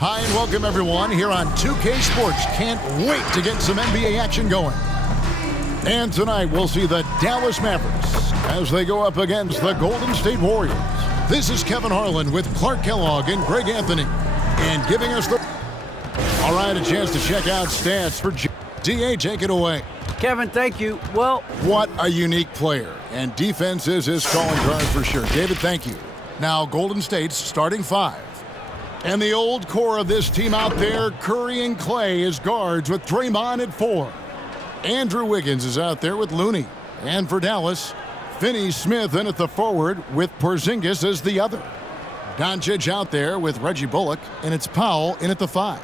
Hi and welcome everyone here on 2K Sports. Can't wait to get some NBA action going. And tonight we'll see the Dallas Mavericks as they go up against the Golden State Warriors. This is Kevin Harlan with Clark Kellogg and Greg Anthony. And giving us the... All right, a chance to check out stats for DA. Take it away. Kevin, thank you. Well, what a unique player. And defense is his calling card for sure. David, thank you. Now Golden State's starting five. And the old core of this team out there, Curry and Clay as guards with Draymond at 4. Andrew Wiggins is out there with Looney. And for Dallas, Finney-Smith in at the forward with Porzingis as the other. Doncic out there with Reggie Bullock, and it's Powell in at the 5.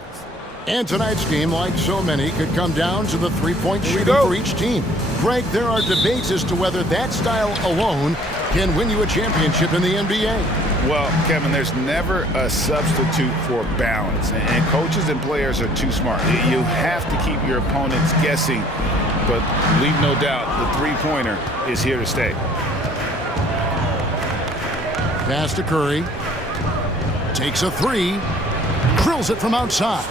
And tonight's game, like so many, could come down to the three-point shooting for each team. Greg, there are debates as to whether that style alone can win you a championship in the NBA. Well, Kevin, there's never a substitute for balance, and coaches and players are too smart. You have to keep your opponents guessing, but leave no doubt the three-pointer is here to stay. Pass to Curry. Takes a three. Drills it from outside.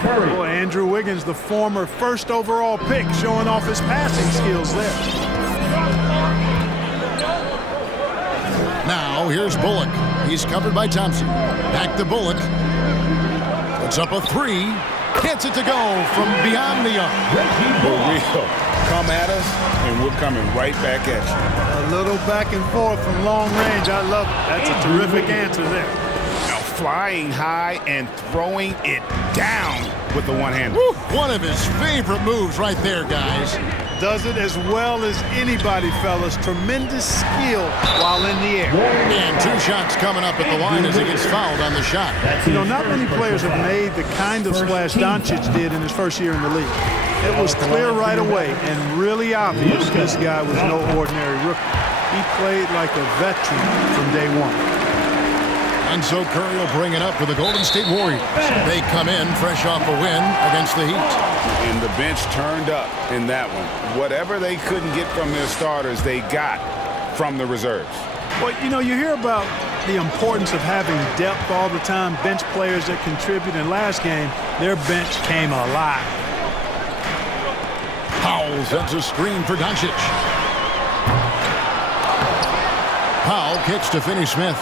Curry. Boy, Andrew Wiggins, the former first overall pick, showing off his passing skills there. Now, here's Bullock. He's covered by Thompson. Back to Bullock. Puts up a three. Gets it to go from beyond the arc. We'll come at us, and we're coming right back at you. A little back and forth from long range. I love it. That's a terrific answer there. Now flying high and throwing it down with the one-hander. One of his favorite moves right there, guys. Does it as well as anybody, fellas. Tremendous skill while in the air. And 2 shots coming up at the line as he gets fouled on the shot. You know, not many players have made the kind of splash Doncic did in his first year in the league. It was clear right away and really obvious this guy was no ordinary rookie. He played like a veteran from day one. And so Curry will bring it up for the Golden State Warriors. They come in fresh off a win against the Heat. And the bench turned up in that one. Whatever they couldn't get from their starters, they got from the reserves. Well, you know, you hear about the importance of having depth all the time, bench players that contribute. In last game, their bench came alive. Powell sets a screen for Doncic. Powell kicks to Finney-Smith.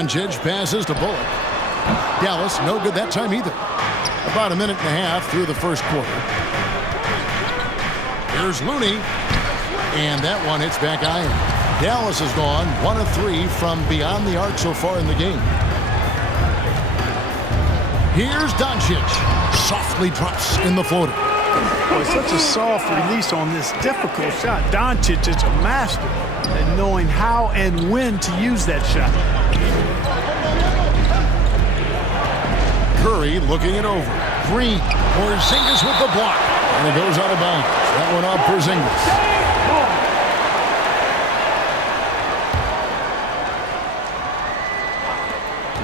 Doncic passes to Bullock. Dallas, no good that time either. About a minute and a half through the first quarter. Here's Looney. And that one hits back iron. Dallas has gone 1 of 3 from beyond the arc so far in the game. Here's Doncic. Softly drops in the floater. Boy, such a soft release on this difficult shot. Doncic is a master at knowing how and when to use that shot. Curry looking it over. Green. Porzingis with the block. And it goes out of bounds. That one off Porzingis.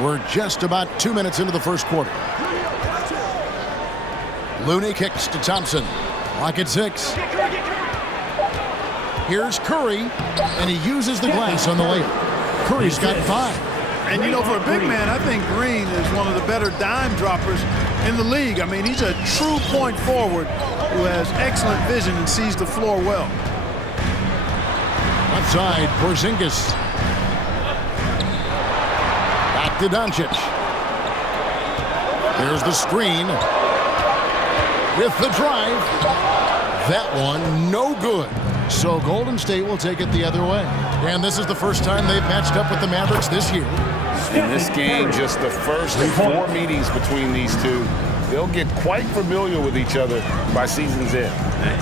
We're just about 2 minutes into the first quarter. Looney kicks to Thompson. Clock at 6. Here's Curry, and he uses the glass on the layup. Curry's got 5. And, you know, for a big man, I think Green is one of the better dime droppers in the league. I mean, he's a true point forward who has excellent vision and sees the floor well. Outside, Porzingis. Back to Doncic. There's the screen. With the drive. That one, no good. So Golden State will take it the other way. And this is the first time they've matched up with the Mavericks this year. In this game, just the first of 4 meetings between these two. They'll get quite familiar with each other by season's end.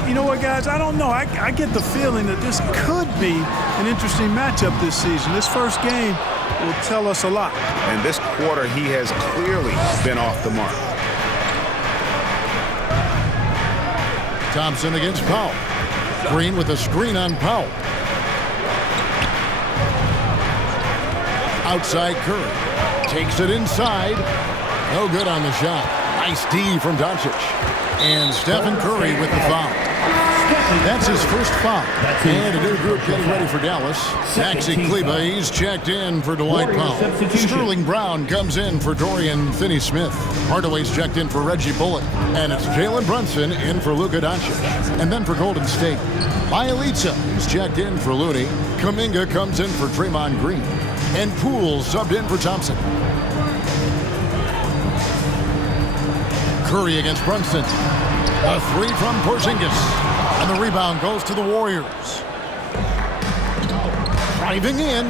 You know what, guys? I don't know. I get the feeling that this could be an interesting matchup this season. This first game will tell us a lot. And this quarter, he has clearly been off the mark. Thompson against Powell. Green with a screen on Powell. Outside Curry. Takes it inside. No good on the shot. Nice D from Doncic. And Stephen Curry with the foul. That's his first foul. And a new group getting ready for Dallas. Maxi Kleba, he's checked in for Dwight Powell. Sterling Brown comes in for Dorian Finney-Smith. Hardaway's checked in for Reggie Bullock. And it's Jalen Brunson in for Luka Doncic. And then for Golden State, Bielitsa, he's checked in for Looney. Kuminga comes in for Draymond Green. And Poole subbed in for Thompson. Curry against Brunson. A three from Porzingis. And the rebound goes to the Warriors. Driving in,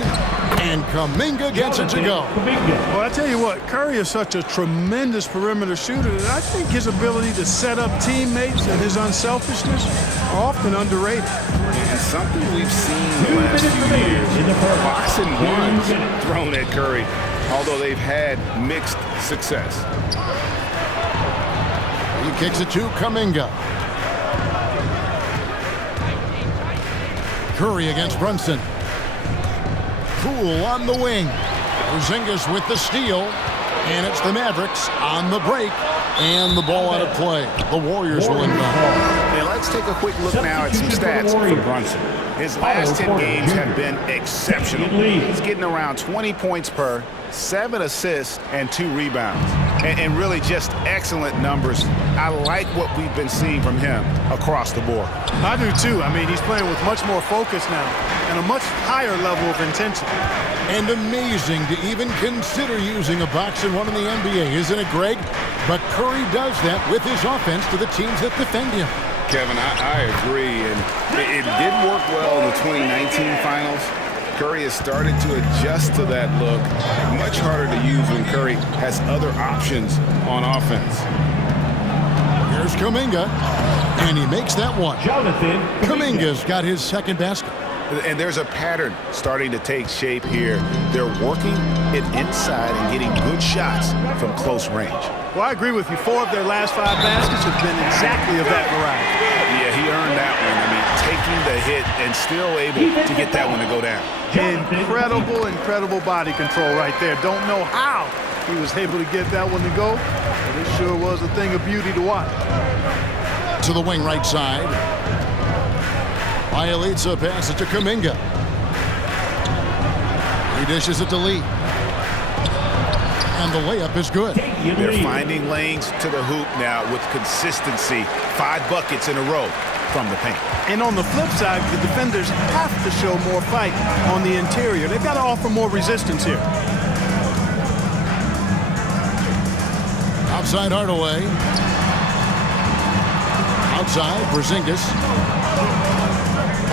and Kuminga gets it to go. Well, I tell you what, Curry is such a tremendous perimeter shooter that I think his ability to set up teammates and his unselfishness are often underrated. And something we've seen the last few years, boxing ones thrown at Curry, although they've had mixed success. He kicks it to Kuminga. Curry against Brunson. Poole on the wing. Porzingis with the steal. And it's the Mavericks on the break. And the ball out of play. The Warriors will inbound. Hey, let's take a quick look now at some stats for Brunson. His last 10 games have been exceptional. He's getting around 20 points per, 7 assists, and 2 rebounds. And really just excellent numbers. I like what we've been seeing from him across the board. I do too. I mean, he's playing with much more focus now and a much higher level of intensity. And amazing to even consider using a boxing one in the NBA, isn't it, Greg? But Curry does that with his offense to the teams that defend him. Kevin, I agree, and it did work well in the 2019 finals. Curry has started to adjust to that look. Much harder to use when Curry has other options on offense. Here's Kuminga, and he makes that one. Kuminga's got his second basket. And there's a pattern starting to take shape here. They're working it inside and getting good shots from close range. Well, I agree with you. 4 of their last 5 baskets have been exactly of that variety. Yeah, he earned that one. I mean, taking the hit and still able to get that one to go down. Incredible body control right there. Don't know how he was able to get that one to go, but it sure was a thing of beauty to watch. To the wing right side. Bielitsa passes to Kuminga. He dishes it to Lee. And the layup is good. They're finding lanes to the hoop now with consistency. 5 buckets in a row from the paint. And on the flip side, the defenders have to show more fight on the interior. They've got to offer more resistance here. Outside Hardaway. Outside Porzingis.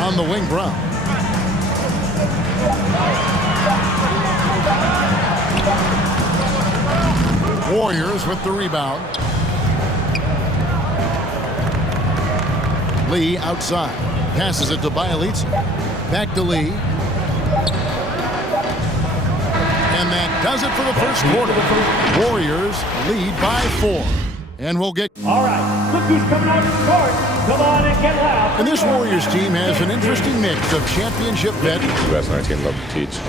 On the wing, Brown. Warriors with the rebound. Lee outside. Passes it to Bielitsa. Back to Lee. And that does it for the first quarter. Warriors lead by 4. And we'll get... All right, look who's coming out to the court. Come on and get loud. And this Warriors team has an interesting mix of championship vets. U.S. 19 love to teach.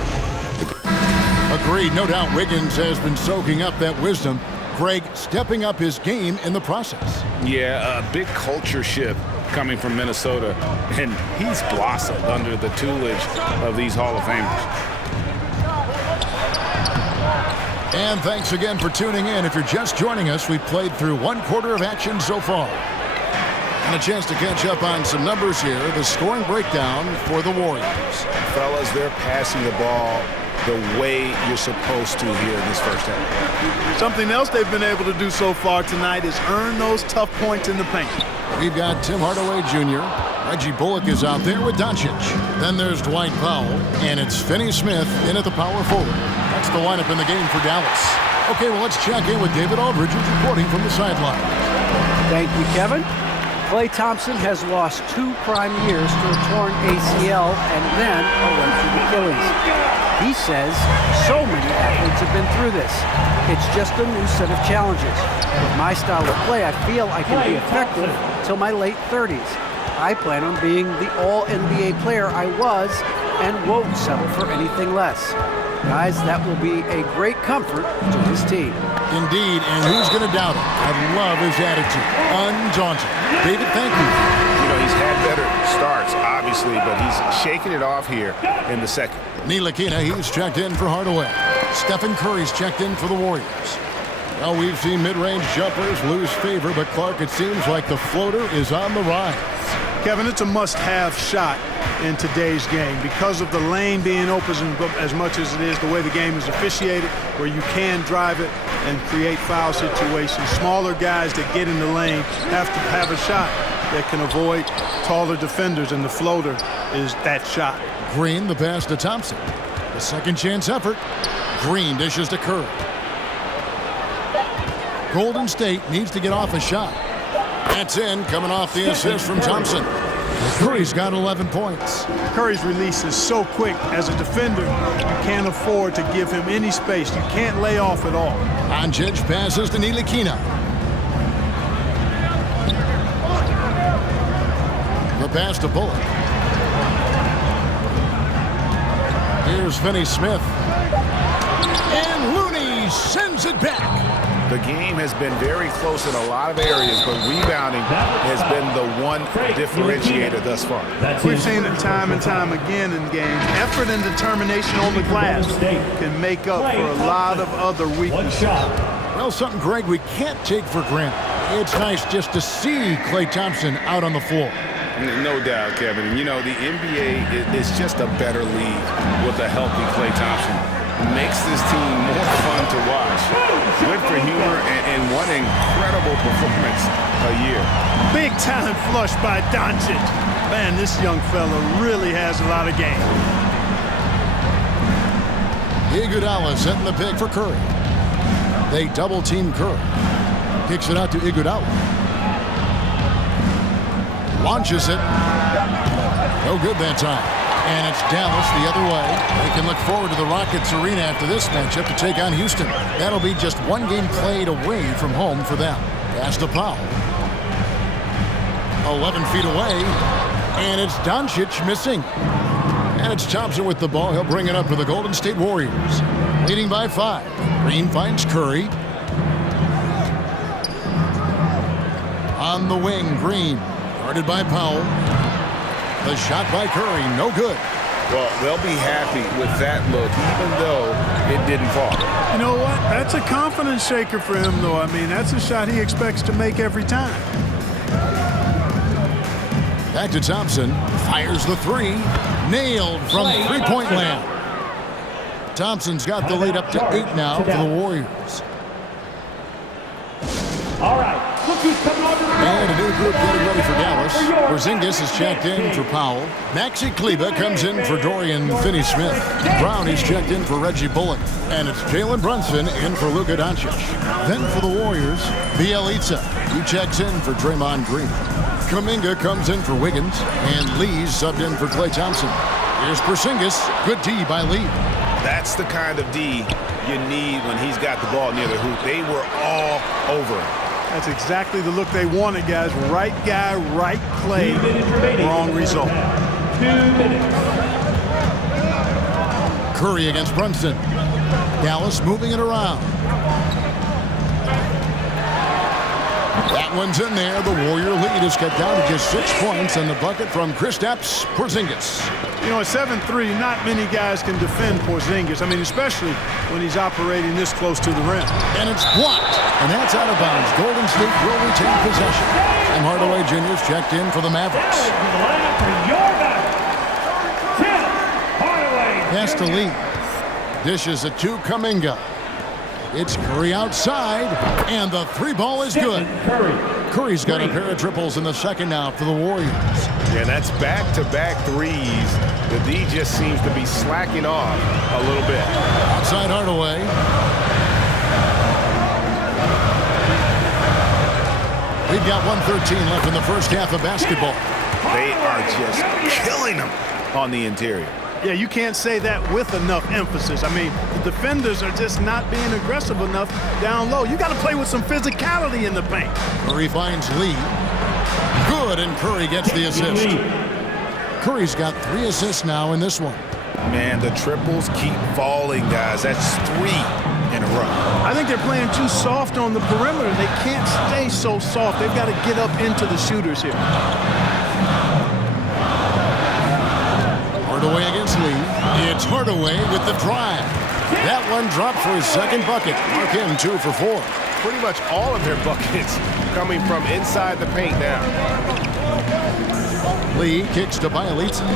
Agreed. No doubt Wiggins has been soaking up that wisdom. Greg stepping up his game in the process. Yeah, a big culture shift coming from Minnesota. And he's blossomed under the tutelage of these Hall of Famers. And thanks again for tuning in. If you're just joining us, we've played through 1 quarter of action so far. And a chance to catch up on some numbers here. The scoring breakdown for the Warriors. Fellas, they're passing the ball the way you're supposed to here in this first half. Something else they've been able to do so far tonight is earn those tough points in the paint. We've got Tim Hardaway Jr. Reggie Bullock is out there with Doncic. Then there's Dwight Powell, and it's Finney-Smith in at the power forward. That's the lineup in the game for Dallas. Okay, well, let's check in with David Aldridge, who's reporting from the sideline. Thank you, Kevin. Klay Thompson has lost 2 prime years to a torn ACL and then a ruptured Achilles. He says so many athletes have been through this. It's just a new set of challenges. With my style of play, I feel I can be effective till my late 30s. I plan on being the all-NBA player I was and won't settle for anything less. Guys, that will be a great comfort to his team. Indeed, and who's going to doubt it? I love his attitude. Undaunted. David, thank you. he's had better starts, obviously, but he's shaking it off here in the second. Ntilikina, he's checked in for Hardaway. Stephen Curry's checked in for the Warriors. Well, we've seen mid-range jumpers lose favor, but Clark, it seems like the floater is on the rise. Kevin, it's a must-have shot in today's game because of the lane being open as much as it is, the way the game is officiated, where you can drive it and create foul situations. Smaller guys that get in the lane have to have a shot that can avoid taller defenders, and the floater is that shot. Green, the pass to Thompson. The second chance effort. Green dishes to Curry. Golden State needs to get off a shot. That's in, coming off the assist from Thompson. Curry's got 11 points. Curry's release is so quick. As a defender, you can't afford to give him any space. You can't lay off at all. Doncic passes to Ntilikina. The pass to Bullock. Here's Finney Smith. And Looney sends it back. The game has been very close in a lot of areas, but rebounding has been the one differentiator thus far. We've seen it time and time again in games. Effort and determination on the glass can make up for a lot of other weaknesses. Well, something, Greg, we can't take for granted. It's nice just to see Klay Thompson out on the floor. No doubt, Kevin. You know, the NBA is just a better league with a healthy Klay Thompson. Makes this team more fun to watch. Good for humor and one incredible performance a year. Big time flush by Doncic. Man, this young fella really has a lot of game. Iguodala setting the pick for Curry. They double team Curry. Kicks it out to Iguodala. Launches it. No good that time. And it's Dallas the other way. They can look forward to the Rockets Arena after this matchup to take on Houston. That'll be just one game played away from home for them. Pass to Powell. 11 feet away. And it's Doncic missing. And it's Thompson with the ball. He'll bring it up for the Golden State Warriors. Leading by 5. Green finds Curry. On the wing, Green. Guarded by Powell. The shot by Curry, no good. Well, they'll be happy with that look, even though it didn't fall. You know what? That's a confidence shaker for him, though. I mean, that's a shot he expects to make every time. Back to Thompson. Fires the 3. Nailed from three-point land. Thompson's got the lead up to 8 now for the Warriors. All right. And a new group getting ready for Dallas. Porzingis is checked in for Powell. Maxi Kleba comes in for Dorian Finney-Smith. Brown is checked in for Reggie Bullock. And it's Jalen Brunson in for Luka Doncic. Then for the Warriors, Bjelica. He checks in for Draymond Green. Kuminga comes in for Wiggins. And Lee's subbed in for Klay Thompson. Here's Porzingis. Good D by Lee. That's the kind of D you need when he's got the ball near the hoop. They were all over him. That's exactly the look they wanted, guys. Right guy, right play, wrong result. 2 minutes. Curry against Brunson. Dallas moving it around. That one's in there. The Warrior lead is cut down to just 6 points, and the bucket from Kristaps Porzingis. You know, at 7'3", not many guys can defend Porzingis. I mean, especially when he's operating this close to the rim. And it's blocked, and that's out of bounds. Golden State will retain possession. Tim Hardaway Jr. is checked in for the Mavericks. Pass to Lee. Dishes it to Kuminga. It's Curry outside, and the 3 ball is good. Curry's got a pair of triples in the second now for the Warriors. Yeah, that's back-to-back threes. The D just seems to be slacking off a little bit. Outside Hardaway. We've got 1:13 left in the first half of basketball. They are just killing them on the interior. Yeah, you can't say that with enough emphasis. I mean, the defenders are just not being aggressive enough down low. You got to play with some physicality in the paint. Curry finds Lee. Good, and Curry gets the assist. Curry's got 3 assists now in this one. Man, the triples keep falling, guys. That's 3 in a row. I think they're playing too soft on the perimeter. They can't stay so soft. They've got to get up into the shooters here. Hardaway against Lee. It's Hardaway with the drive. That one dropped for his second bucket. Mark him 2 for 4. Pretty much all of their buckets coming from inside the paint now. Lee kicks to Bielitsa.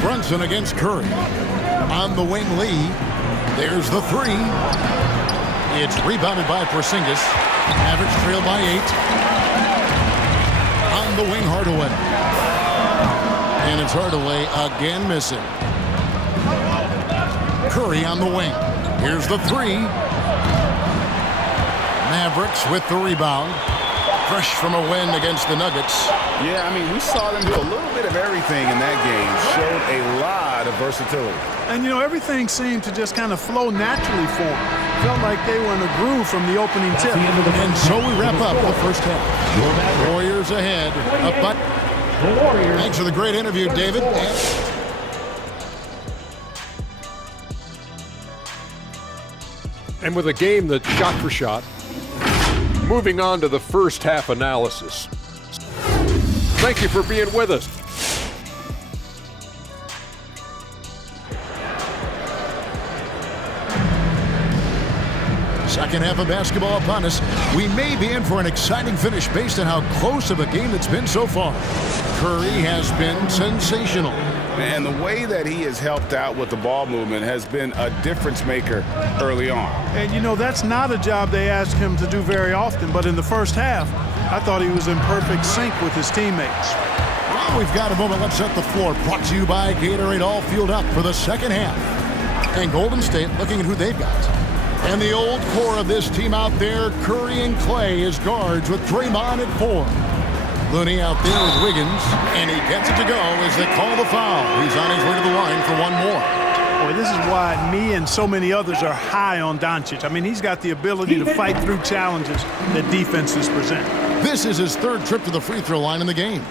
Brunson against Curry. On the wing, Lee. There's the 3. It's rebounded by Porzingis. Mavericks trail by 8. On the wing, Hardaway. And it's Hardaway again missing. Curry on the wing. Here's the 3. Mavericks with the rebound. Fresh from a win against the Nuggets. Yeah, I mean, we saw them do a little bit of everything in that game. Showed a lot of versatility. And, you know, everything seemed to just kind of flow naturally for them. Felt like they were in a groove from the opening tip. And so we wrap up the first half. Warriors ahead. Up by. Thanks for the great interview, David. And with a game that's shot for shot, moving on to the first half analysis. Thank you for being with us. Second half of basketball upon us. We may be in for an exciting finish based on how close of a game it's been so far. Curry has been sensational. And the way that he has helped out with the ball movement has been a difference maker early on. And, you know, that's not a job they ask him to do very often, but in the first half, I thought he was in perfect sync with his teammates. Well, we've got a moment. Let's set the floor. Brought to you by Gatorade, all fueled up for the second half. And Golden State looking at who they've got. And the old core of this team out there, Curry and Clay as guards with Draymond at 4. Looney out there with Wiggins, and he gets it to go as they call the foul. He's on his way to the line for one more. Boy, this is why me and so many others are high on Doncic. I mean, he's got the ability to fight through challenges that defenses present. This is his third trip to the free throw line in the game.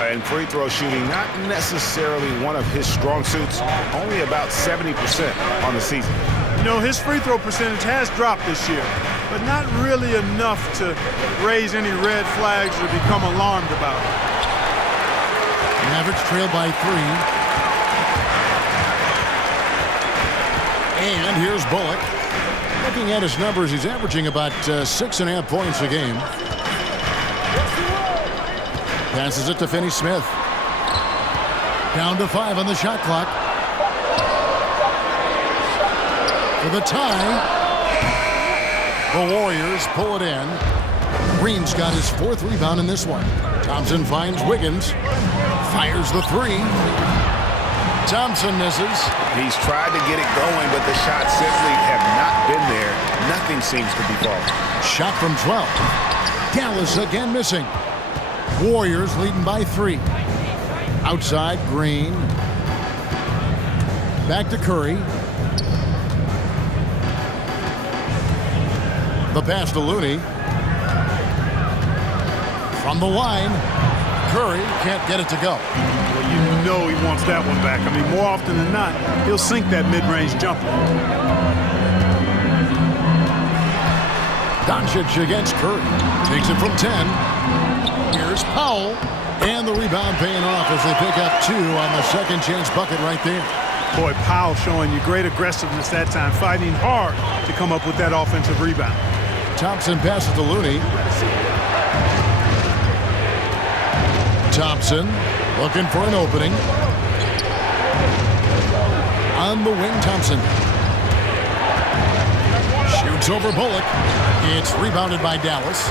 And free throw shooting, not necessarily one of his strong suits, only about 70% on the season. You know, his free throw percentage has dropped this year, but not really enough to raise any red flags or become alarmed about it. Mavericks trail by 3. And here's Bullock. Looking at his numbers, he's averaging about 6.5 points a game. Passes it to Finney-Smith. Down to 5 on the shot clock. For the tie, the Warriors pull it in. Green's got his 4th rebound in this one. Thompson finds Wiggins. Fires the 3. Thompson misses. He's tried to get it going, but the shots simply have not been there. Nothing seems to be falling. Shot from 12. Dallas again missing. Warriors leading by 3. Outside, Green. Back to Curry. The pass to Looney. From the line, Curry can't get it to go. Well, you know he wants that one back. I mean, more often than not, he'll sink that mid-range jumper. Doncic against Curry. Takes it from 10. Here's Powell. And the rebound paying off as they pick up 2 on the second chance bucket right there. Boy, Powell showing you great aggressiveness that time, fighting hard to come up with that offensive rebound. Thompson passes to Looney. Thompson looking for an opening. On the wing, Thompson. Shoots over Bullock. It's rebounded by Dallas.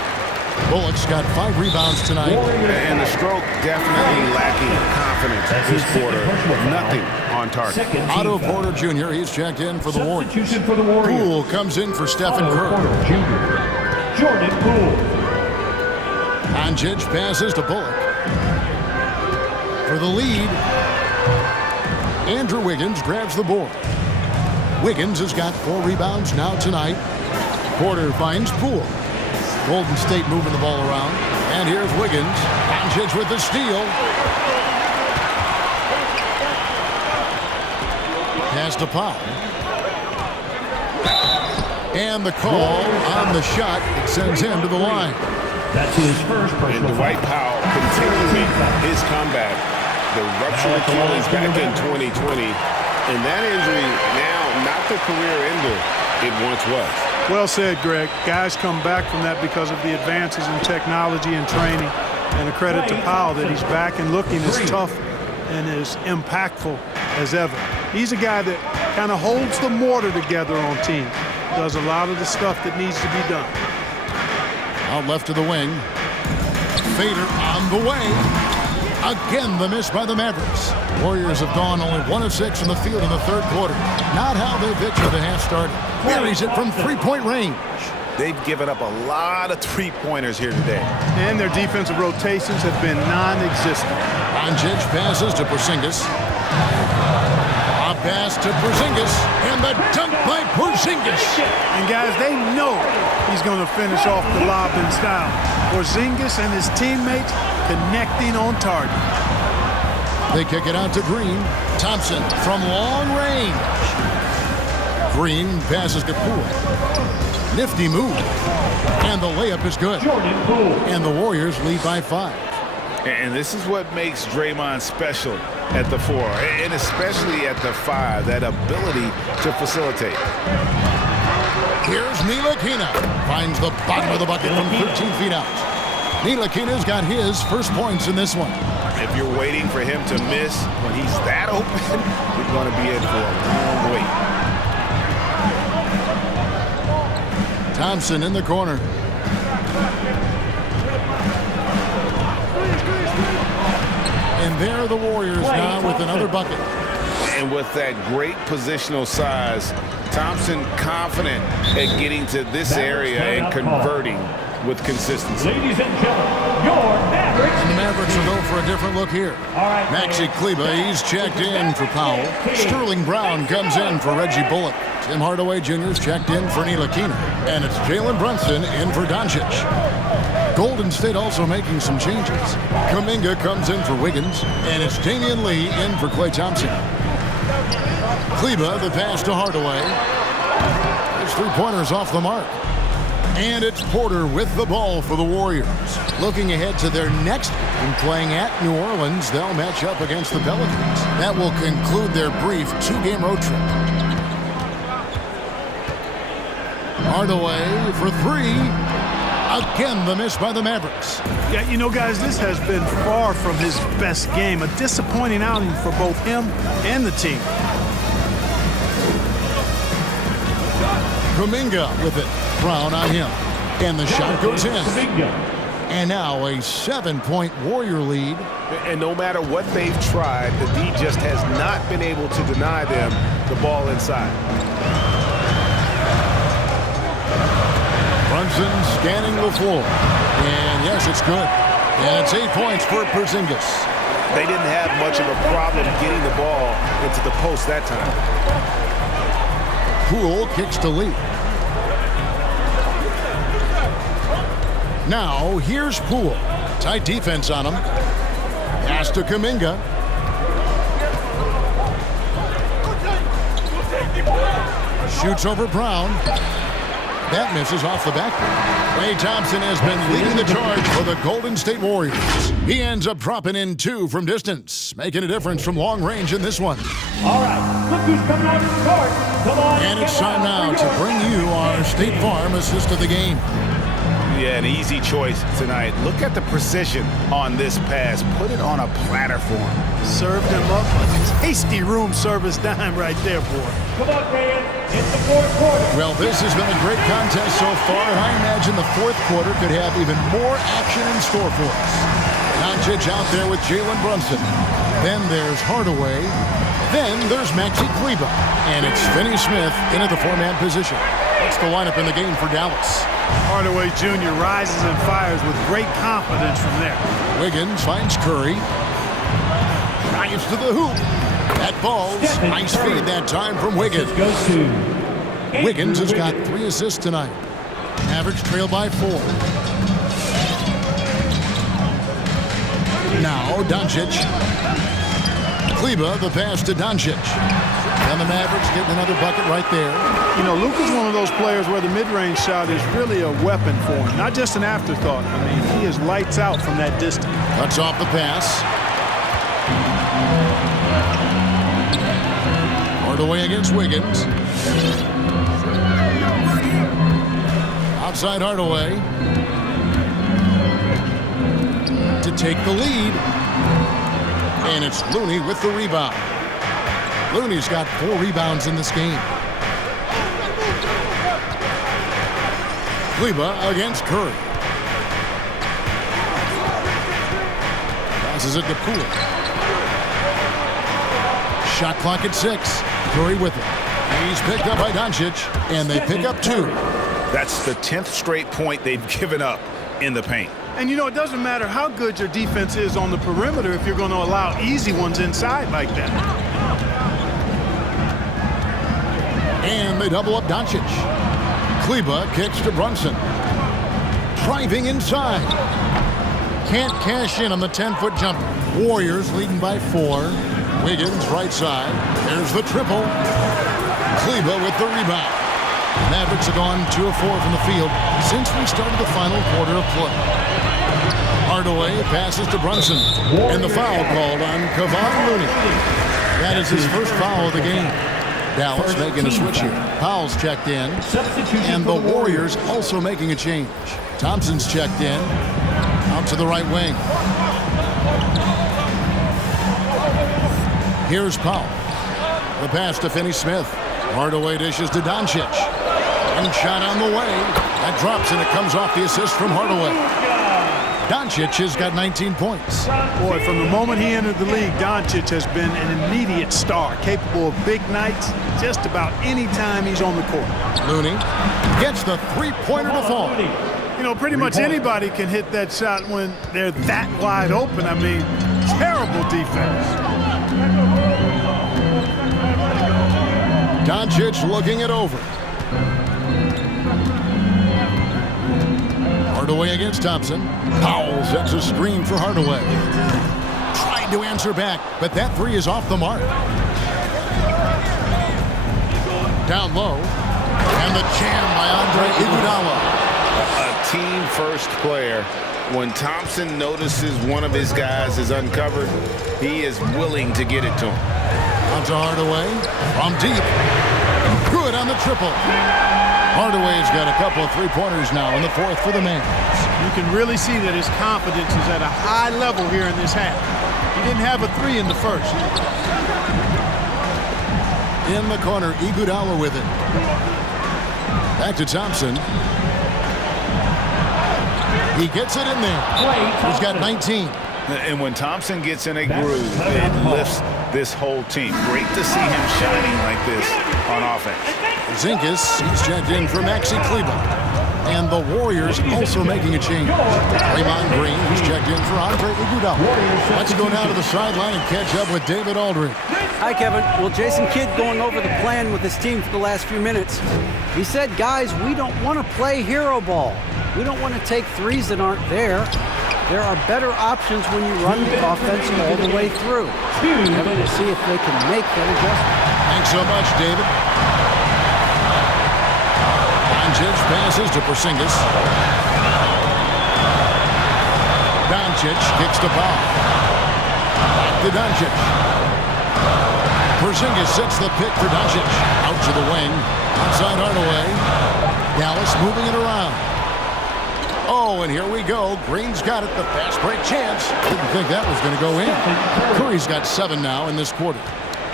Bullock's got 5 rebounds tonight. And the stroke definitely lacking confidence this quarter. Nothing on target. Otto Porter Jr., he's checked in for the Warriors. Poole comes in for Stephen Curry. Jordan Poole. Doncic passes to Bullock. For the lead, Andrew Wiggins grabs the board. Wiggins has got 4 rebounds now tonight. Porter finds Poole. Golden State moving the ball around. And here's Wiggins. Doncic with the steal. Pass to Powell. And the call on the shot. It sends him to the line. That's his first And personal Dwight foul. Powell continuing his comeback. The ruptured Achilles back in 2020. And that injury now not the career ender it once was. Well said, Greg. Guys come back from that because of the advances in technology and training. And a credit to Powell that he's back and looking as tough and as impactful as ever. He's a guy that kind of holds the mortar together on team. Does a lot of the stuff that needs to be done. Out left to the wing. Fader on the way. Again, the miss by the Mavericks. Warriors have gone only 1 of 6 from the field in the third quarter. Not how they pictured the half started. Buries it from three-point range. They've given up a lot of three-pointers here today. And their defensive rotations have been non-existent. Doncic passes to Porzingis. A pass to Porzingis. And the dunk by Porzingis. And guys, they know he's going to finish off the lob in style. Porzingis and his teammates connecting on target. They kick it out to Green. Thompson from long range. Green passes to Poole. Nifty move. And the layup is good. And the Warriors lead by 5. And this is what makes Draymond special at the 4, and especially at the 5, that ability to facilitate. Here's Ntilikina. Finds the bottom of the bucket from 13 feet out. Ntilikina's got his first points in this one. If you're waiting for him to miss when he's that open, you're going to be in for a long wait. Thompson in the corner. And there are the Warriors now with another bucket. And with that great positional size, Thompson confident at getting to this area and converting with consistency. Ladies and gentlemen, your Mavericks. And the Mavericks will go for a different look here. Maxi Kleber, he's checked in for Powell. Sterling Brown comes in for Reggie Bullock. Tim Hardaway Jr. is checked in for Ntilikina. And it's Jalen Brunson in for Doncic. Golden State also making some changes. Kuminga comes in for Wiggins. And it's Damian Lee in for Klay Thompson. Kleber, the pass to Hardaway. His three-pointer's off the mark. And it's Porter with the ball for the Warriors. Looking ahead to their next game, playing at New Orleans, they'll match up against the Pelicans. That will conclude their brief 2-game road trip. Hardaway for 3. Again, the miss by the Mavericks. Yeah, you know, guys, this has been far from his best game. A disappointing outing for both him and the team. Kuminga with it. Brown on him. And the shot goes in. And now a 7-point Warrior lead. And no matter what they've tried, the D just has not been able to deny them the ball inside. Brunson scanning the floor. And yes, it's good. And it's 8 points for Porzingis. They didn't have much of a problem getting the ball into the post that time. Poole kicks to Lee. Now, here's Poole. Tight defense on him. Pass to Kuminga. Shoots over Brown. That misses off the backboard. Klay Thompson has been leading the charge for the Golden State Warriors. He ends up dropping in 2 from distance, making a difference from long range in this one. All right, look who's coming on the court. Come on. And it's time now to bring you our State Farm assist of the game. Yeah, an easy choice tonight. Look at the precision on this pass. Put it on a platter for him. Served him up a tasty room service dime right there, boy. Come on, man. It's the fourth quarter. Well, this has been a great contest so far, and I imagine the fourth quarter could have even more action in store for us. Doncic out there with Jalen Brunson. Then there's Hardaway. Then there's Maxi Kleber. And it's Finney Smith in at the 4-man position. That's the lineup in the game for Dallas. Hardaway Jr. rises and fires with great confidence from there. Wiggins finds Curry. Drives to the hoop. That falls. Nice feed that time from Wiggins. Wiggins has got 3 assists tonight. Mavericks trail by 4. Now Doncic. Kleber, the pass to Doncic. The And the Mavericks getting another bucket right there. You know, Luka's one of those players where the mid-range shot is really a weapon for him, not just an afterthought. I mean, he is lights out from that distance. Cuts off the pass. Hardaway against Wiggins. Outside Hardaway to take the lead. And it's Looney with the rebound. Looney's got 4 rebounds in this game. Kleber against Curry. Passes it to Poole. Shot clock at 6. Curry with it. He's picked up by Doncic, and they pick up 2. That's the 10th straight point they've given up in the paint. And, you know, it doesn't matter how good your defense is on the perimeter if you're going to allow easy ones inside like that. And they double up Doncic. Kleber kicks to Brunson. Driving inside. Can't cash in on the 10-foot jumper. Warriors leading by 4. Wiggins right side. There's the triple. Kleber with the rebound. Mavericks have gone 2 of 4 from the field since we started the final quarter of play. Hardaway passes to Brunson. And the foul called on Kevon Looney. That is his first foul of the game. Dallas making a switch here. Powell's checked in. And the Warriors also making a change. Thompson's checked in. Out to the right wing. Here's Powell. The pass to Finney-Smith. Hardaway dishes to Doncic. And shot on the way. That drops and it comes off the assist from Hardaway. Doncic has got 19 points. Boy, from the moment he entered the league, Doncic has been an immediate star, capable of big nights just about any time he's on the court. Looney gets the three-pointer to fall. You know, pretty much anybody can hit that shot when they're that wide open. I mean, terrible defense. Doncic looking it over. Hardaway against Thompson. Powell sets a screen for Hardaway. Tried to answer back, but that 3 is off the mark. Down low. And the jam by Andre Iguodala. A team-first player. When Thompson notices one of his guys is uncovered, he is willing to get it to him. Out to Hardaway from deep. Good on the triple. Hardaway's got a couple of three-pointers now in the 4th for the Mavs. You can really see that his confidence is at a high level here in this half. He didn't have a 3 in the first. In the corner, Iguodala with it. Back to Thompson. He gets it in there. He's got 19. And when Thompson gets in a groove, it lifts this whole team. Great to see him shining like this on offense. Zinkas, he's checked in for Maxi Kleber. And the Warriors also making a change. Draymond Green, who's checked in for Andre Iguodala. Let's go down to the sideline and catch up with David Aldridge. Hi, Kevin. Well, Jason Kidd going over the plan with his team for the last few minutes. He said, guys, we don't want to play hero ball. We don't want to take threes that aren't there. There are better options when you run the offense all the way through. We'll see if they can make that adjustment. Thanks so much, David. Doncic passes to Porzingis. Doncic kicks to Powell. Back to Doncic. Porzingis sets the pick for Doncic. Out to the wing. Outside Hardaway. Dallas moving it around. Oh, and here we go. Green's got it. The fast break chance. Didn't think that was going to go in. Curry's got 7 now in this quarter.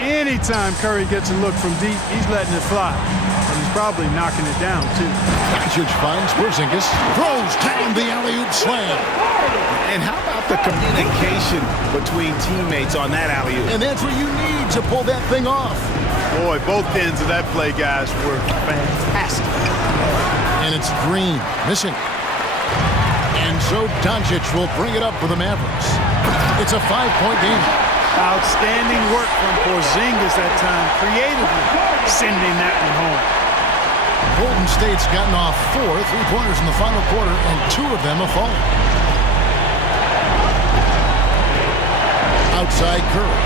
Anytime Curry gets a look from deep, he's letting it fly. And he's probably knocking it down, too. Doncic finds Porzingis. Throws down the alley-oop slam. And how about the communication between teammates on that alley-oop? And that's what you need to pull that thing off. Boy, both ends of that play, guys, were fantastic. And it's Green missing. And so Doncic will bring it up for the Mavericks. It's a 5-point game. Outstanding work from Porzingis that time, creatively sending that one home. Golden State's gotten off 4 3-pointers in the final quarter, and 2 of them have fallen. Outside Curry.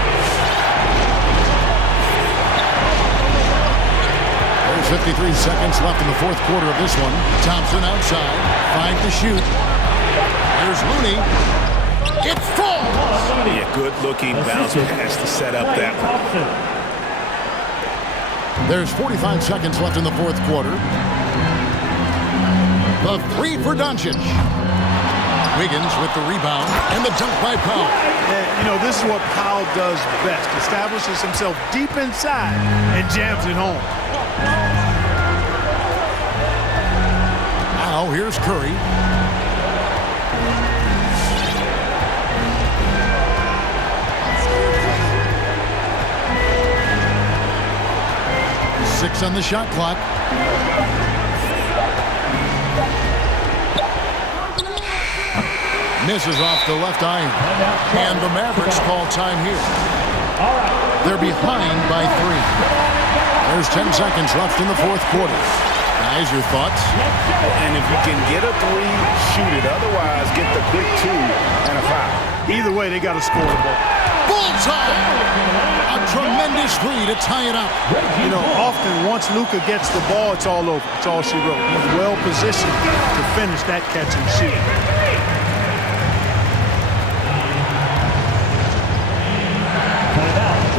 53 seconds left in the fourth quarter of this one. Thompson outside, 5 to shoot. Here's Looney. It falls! Yeah, good-looking bounce pass to set up that one. There's 45 seconds left in the fourth quarter. The three for Doncic. Wiggins with the rebound and the dunk by Powell. And, you know, this is what Powell does best. Establishes himself deep inside and jams it home. Now here's Curry. Six on the shot clock. Misses off the left iron. And the Mavericks call time here. They're behind by 3. There's 10 seconds left in the fourth quarter. Guys, your thoughts? And if you can get a 3, shoot it. Otherwise, get the quick 2 and a foul. Either way, they got to score the ball. Bullseye! A tremendous 3 to tie it up. You know, often once Luka gets the ball, it's all over. It's all she wrote. He's well positioned to finish that catch and shoot.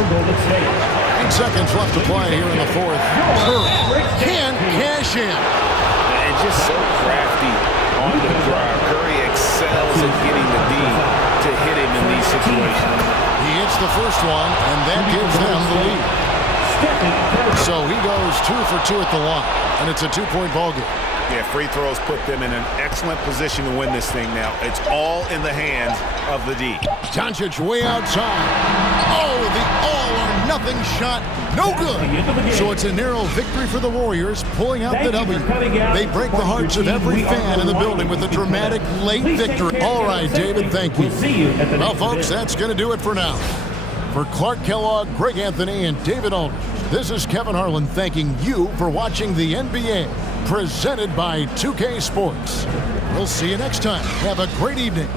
8 seconds left to play here in the fourth. Curry can cash in. And just so crafty on the drive. Curry excels at getting the D to hit him in these situations. He hits the first one, and that gives them the lead. So he goes 2 for 2 at the line, and it's a 2-point ball game. Yeah, free throws put them in an excellent position to win this thing now. It's all in the hands of the D. Doncic way outside. Oh, the all-or-nothing shot. No good. So it's a narrow victory for the Warriors, pulling out the W. They break the hearts of every fan in the building with a dramatic late victory. All right, David, thank you. Well, folks, that's going to do it for now. For Clark Kellogg, Greg Anthony, and David Aldridge, this is Kevin Harlan thanking you for watching the NBA, presented by 2K Sports. We'll see you next time. Have a great evening.